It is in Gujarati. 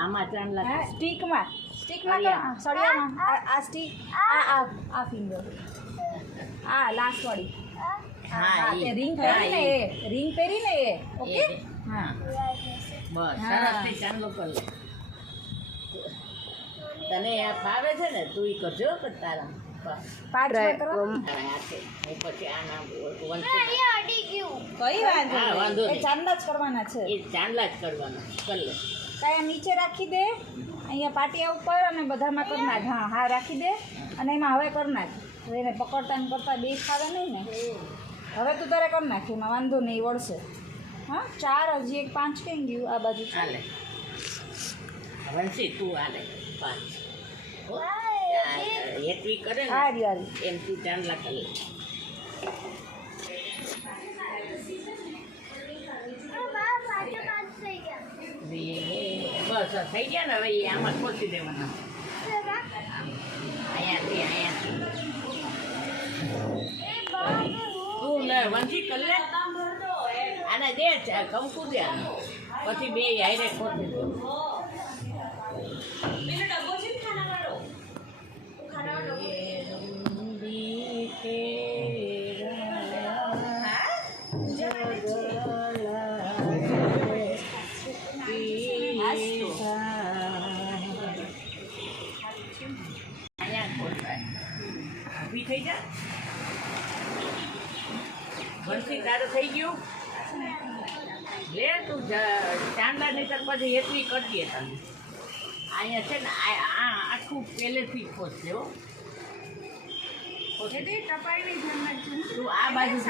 આમાં ચાંદલા સ્ટીકમાં સળિયામાં આ સ્ટીક આ ફિંગર આ લાસ્ટ વાળી હા તે રિંગ પહેરીને એ ઓકે હા બસ સરસથી ચાંદલો કરી લે તને આ ફાવે છે ને તું ઈ કરજો કે તારા પાંચ વાર કરવા હું પછી આના કઈ વાંધો એ ચાંદલા જ કરવાના છે એ ચાંદલા જ કરવાના કરી લે કાંઈ નીચે રાખી દે અહીંયા પાટિયા ઉપર અને બધામાં કરી નાખ હા રાખી દે અને એમાં હવે કરી નાખ હવે એને પકડતા ને કરતા બે ખાવે નહીં ને હવે તું તારે કરી નાખ એમાં વાંધો નહીં વળશે હા 4 હજી એક 5 કઈ ગયું આ બાજુ ચાલે વંશી તું આલે 5 હેતવી કરે ને આ એમ તું ચાંદલા કરી લે બસ થઈ ગયા ને હવે આમાં ખોસી દેવાના અહીંયાથી તું લે વંશી કરી લે આને દે કંકુ દે પછી બે હારે ખોસી દે ઊભી થઈ જા વંશી તારું થઈ ગયું લે તું ચાંદલા નહીં તર પછી એટલી કરજે તમે અહીંયા છે ને આ આખું પહેલેથી ખોજશે હો ટપાઈ નહીં તું આ બાજુ